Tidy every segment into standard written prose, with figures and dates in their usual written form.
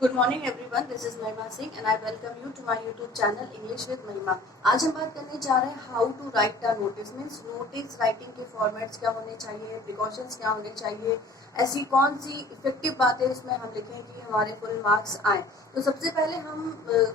Good morning everyone, this is Mahima Singh and I welcome you to my YouTube channel English with Mahima. आज हम बात करने जा रहे हैं how to write the notice. Means notice writing के फॉर्मेट्स क्या होने चाहिए, प्रिकॉशंस क्या होने चाहिए, ऐसी कौन सी इफेक्टिव बातें इसमें हम लिखें कि हमारे फुल मार्क्स आए। तो सबसे पहले हम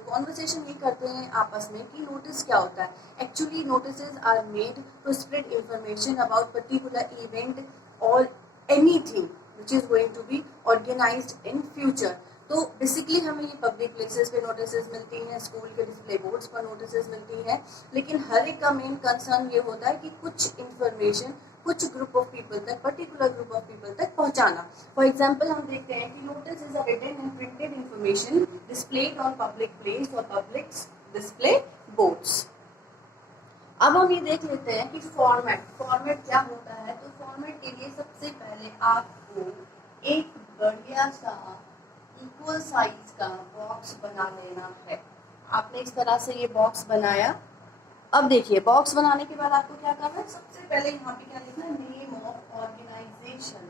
कॉन्वर्सेशन ये करते हैं आपस में कि नोटिस क्या होता है। Actually notice are made to spread information about particular event or anything which is going to be organized in future। तो बेसिकली हमें ये पब्लिक प्लेसेस पे नोटिसेस मिलती हैं, स्कूल के डिस्प्ले बोर्ड्स पर नोटिसेस मिलती हैं, लेकिन हर एक का मेन कंसर्न ये होता है कि कुछ इंफॉर्मेशन कुछ ग्रुप ऑफ पीपल तक, पर्टिकुलर ग्रुप ऑफ पीपल तक पहुंचाना। फॉर एग्जांपल हम देखते हैं कि notice is a written and printed information displayed on public place और पब्लिक डिस्प्ले बोर्ड्स। अब हम ये देख लेते हैं कि फॉर्मेट क्या होता है। तो फॉर्मेट के लिए सबसे पहले आपको एक बढ़िया सा इक्वल साइज का बॉक्स बना लेना है। आपने इस तरह से ये बॉक्स बनाया। अब देखिए, बॉक्स बनाने के बाद आपको क्या करना है, सबसे पहले यहाँ पे क्या लिखना है, नेम ऑफ ऑर्गेनाइजेशन।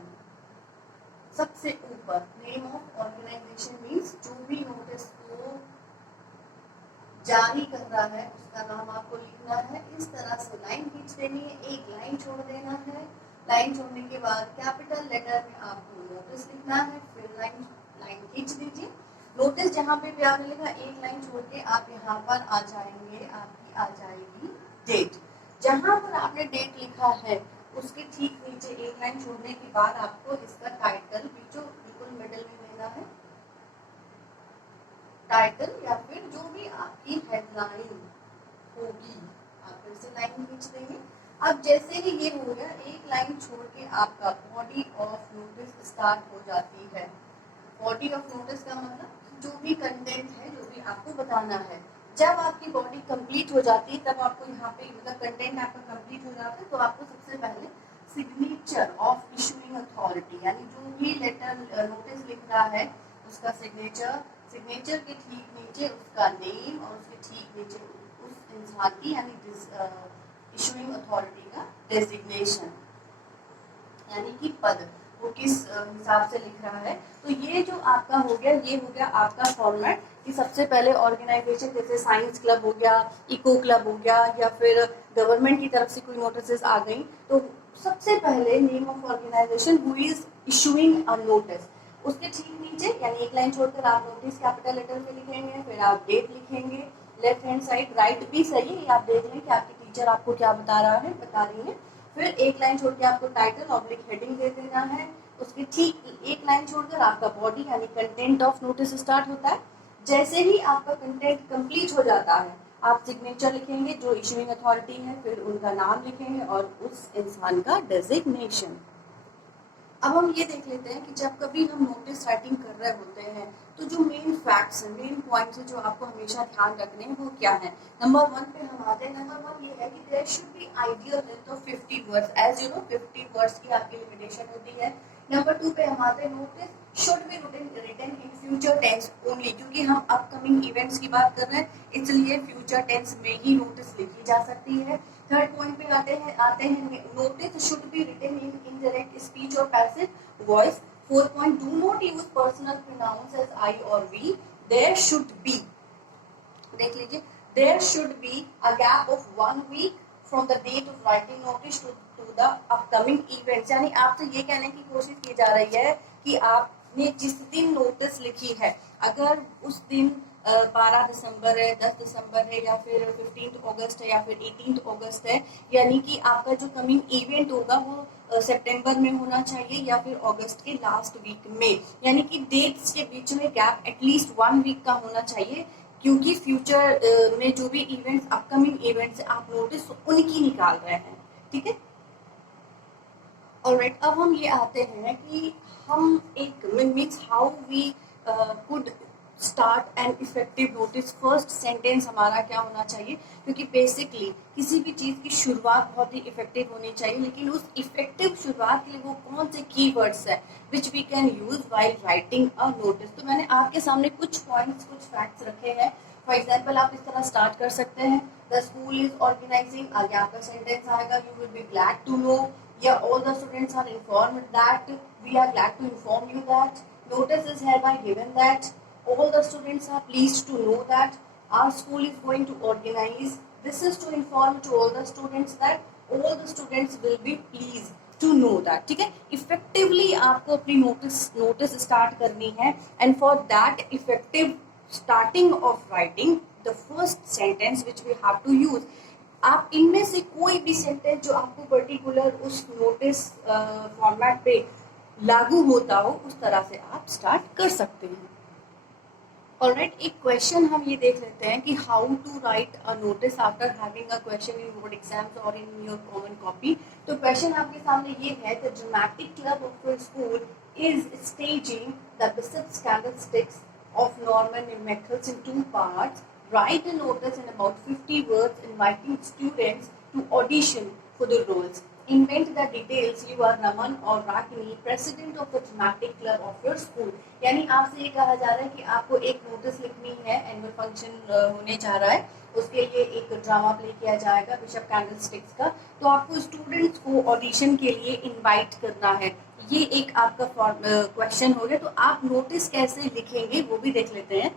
सबसे ऊपर नेम ऑफ ऑर्गेनाइजेशन मीन्स जो भी नोटिस को जारी कर रहा है उसका नाम आपको लिखना है। इस तरह से लाइन खींच देनी है, एक लाइन छोड़ देना है। लाइन छोड़ने के बाद कैपिटल लेटर में आपको नोटिस लिखना है, फिर लाइन खींच दीजिए। नोटिस जहाँ पे भी आपने लिखा, एक लाइन छोड़ के आप यहाँ पर आ जाएंगे, आपकी आ जाएगी डेट। जहाँ पर आपने डेट लिखा है उसके ठीक नीचे एक लाइन छोड़ने के बाद आपको इसका टाइटल बिल्कुल मिडिल में देना है। टाइटल या फिर जो भी आपकी हेडलाइन होगी आप फिर से लाइन खींच देंगे। अब जैसे ही ये हो गया, एक लाइन छोड़ के आपका बॉडी ऑफ नोटिस स्टार्ट हो जाती है। बॉडी ऑफ नोटिस का मतलब जो भी कंटेंट है, जो भी आपको बताना है। जब आपकी बॉडी कंप्लीट हो जाती है तब आपको यहाँ पे मतलब कंटेंट आपका कंप्लीट हो जाता है, तो आपको सबसे पहले सिग्नेचर ऑफ इशूइंग अथॉरिटी, यानी जो भी लेटर नोटिस लिख रहा है उसका सिग्नेचर के ठीक नीचे उसका नेम और उसके ठीक नीचे उस इंसान की यानी इशूइंग अथॉरिटी का डेजिग्नेशन, यानी कि पद, वो किस हिसाब से लिख रहा है। तो ये जो आपका हो गया, ये हो गया आपका फॉर्मेट कि सबसे पहले ऑर्गेनाइजेशन, जैसे साइंस क्लब हो गया, इको क्लब हो गया, या फिर गवर्नमेंट की तरफ से कोई नोटिस आ गई, तो सबसे पहले name of organisation who is issuing a notice, उसके ठीक नीचे यानी एक लाइन छोड़कर आप नोटिस कैपिटल लेटर में लिखेंगे, फिर आप डेट लिखेंगे। लेफ्ट हैंड साइड, राइट भी सही है, आप देख लें कि आपकी टीचर आपको क्या बता रही है। फिर एक लाइन छोड़ के आपको टाइटल ऑब्लिक हेडिंग दे देना है। उसके ठीक एक लाइन छोड़कर आपका बॉडी यानी कंटेंट ऑफ नोटिस स्टार्ट होता है। जैसे ही आपका कंटेंट कंप्लीट हो जाता है, आप सिग्नेचर लिखेंगे जो इशूइंग अथॉरिटी है, फिर उनका नाम लिखेंगे और उस इंसान का डेजिग्नेशन। अब हम ये देख लेते हैं कि जब कभी हम नोटिस राइटिंग कर रहे होते हैं तो जो मेन फैक्ट्स हैं, मेन पॉइंट्स हैं जो आपको हमेशा ध्यान रखने हैं, वो क्या है। नंबर 1 पे हम आते हैं। नंबर 1 ये है कि there should be ideal length of 50 words. As you know 50 words की आपकी लिमिटेशन होती है। नंबर 2 पे हम आते हैं, notice should be written in future tense only, क्योंकि हम अपकमिंग इवेंट्स की बात कर रहे हैं इसलिए फ्यूचर टेंस में ही नोटिस लिखी जा सकती है। थर्ड पॉइंट पे आते हैं notice should be written in indirect speech और passive voice. Fourth point, do not use personal pronouns as I और वी। देयर शुड बी, देख लीजिए, there should be a gap of 1 week from the date of writing notice to the upcoming events. यानी आपसे ये कहने की कोशिश की जा रही है कि आपने जिस दिन नोटिस लिखी है, अगर उस दिन 12 दिसंबर है, 10 दिसंबर है, या फिर 15 अगस्त है, या फिर 18 अगस्त है, यानी कि आपका जो कमिंग इवेंट होगा वो सितंबर में होना चाहिए या फिर अगस्त के लास्ट वीक में। यानी कि डेट्स के बीच में गैप एटलीस्ट 1 वीक का होना चाहिए, क्योंकि फ्यूचर में जो भी इवेंट्स, अपकमिंग इवेंट्स आप नोटिस उनकी निकाल रहे हैं। ठीक है, ऑलराइट। अब हम ये आते हैं कि हम एक means how we could start and effective notice. First sentence हमारा क्या होना चाहिए, क्योंकि बेसिकली किसी भी चीज़ की शुरुआत बहुत ही इफेक्टिव होनी चाहिए, लेकिन उस इफेक्टिव शुरुआत के लिए वो कौन से कीवर्ड्स है which we can use while writing a notice. तो मैंने आपके सामने कुछ पॉइंट्स, कुछ फैक्ट्स रखे हैं। फॉर एग्जाम्पल आप इस तरह स्टार्ट कर सकते हैं, द स्कूल इज ऑर्गेनाइजिंग, आगे आपका सेंटेंस आएगा, you will be glad to know, या all the students are informed that we are glad to inform you that notice is hereby given that all the students are pleased to know that our school is going to organize. This is to inform to all the students that all the students will be pleased to know that. ठीक है, effectively आपको अपनी notice start करनी है, and for that effective starting of writing the first sentence which we have to use, आप इनमें से कोई भी सेंटेंस जो आपको पर्टिकुलर उस नोटिस फॉर्मेट पे लागू होता हो उस तरह से आप स्टार्ट कर सकते हैं. ऑलराइट, एक क्वेश्चन हम ये देख लेते हैं कि how to write a notice after having a question in board exams और इन योर कॉमन कॉपी. तो क्वेश्चन आपके सामने ये है, the dramatic club of your school is staging the bishop's candlesticks of Norman and Meckles in 2 parts. Write a notice in about 50 words inviting students to audition for the roles. Invent the details. You are Raman or Rakini, president of the dramatic club of your school. यानी आपसे ये कहा जा रहा है कि आपको एक नोटिस लिखनी है, एनुअल फंक्शन होने जा रहा है, उसके लिए एक ड्रामा प्ले किया जाएगा बिशप कैंडलस्टिक्स का, तो आपको स्टूडेंट्स को ऑडिशन के लिए इनवाइट करना है. ये एक आपका क्वेश्चन हो गया. तो आप नोटिस कैसे लिखेंगे वो भी देख लेते हैं.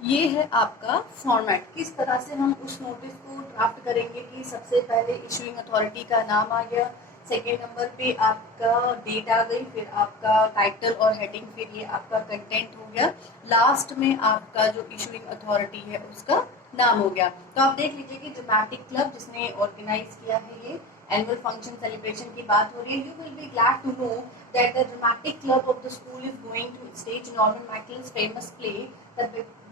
ये है आपका फॉर्मेट, किस तरह से हम उस नोटिस को ड्राफ्ट करेंगे कि सबसे पहले इशूइंग अथॉरिटी का नाम आ गया, सेकेंड नंबर पे आपका डेट आ गई, फिर आपका टाइटल और हेडिंग, फिर ये आपका कंटेंट हो गया, लास्ट में आपका जो इशूइंग अथॉरिटी है उसका नाम हो गया. तो आप देख लीजिए कि ड्रामेटिक क्लब जिसने ऑर्गेनाइज किया है ये एनुअल फंक्शन सेलिब्रेशन की बात हो रही है. You will be glad to know that the dramatic club of the school is going to stage Norman McKinnel's famous play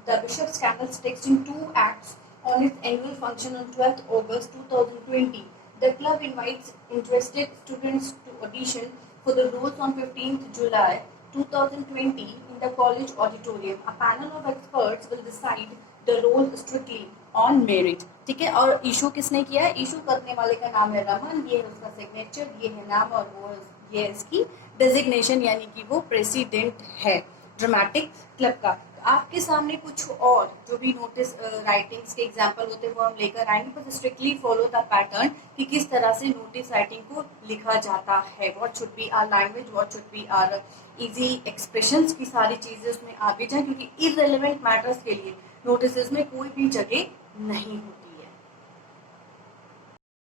the bishop's candlesticks in 2 acts on its annual function on 12th August 2020. The club invites interested students to audition for the roles on 15th July 2020 in the college auditorium. A panel of experts will decide the role strictly on merit. ठीक है, और issue किसने किया है? Issue करने वाले का नाम है रमन, ये है उसका सिग्नेचर, ये है नाम, और वो ये है इसकी डेजिग्नेशन, यानी कि वो प्रेसिडेंट है ड्रामेटिक क्लब का. आपके सामने कुछ और जो भी नोटिस राइटिंग्स के एग्जांपल होते हैं वो हम लेकर आएंगे, बस स्ट्रिक्टली फॉलो द पैटर्न कि किस तरह से नोटिस राइटिंग को लिखा जाता है. What should be our language, what should be our easy expressions, की सारी चीजें उसमें आ भी जाए, क्योंकि इररिलेवेंट मैटर्स के लिए नोटिस में कोई भी जगह नहीं होती.